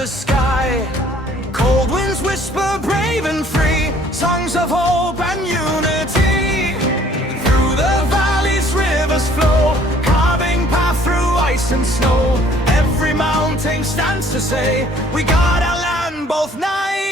the sky. Cold winds whisper brave and free, songs of hope and unity. Through the valleys rivers flow, carving path through ice and snow. Every mountain stands to say, we guard our land both night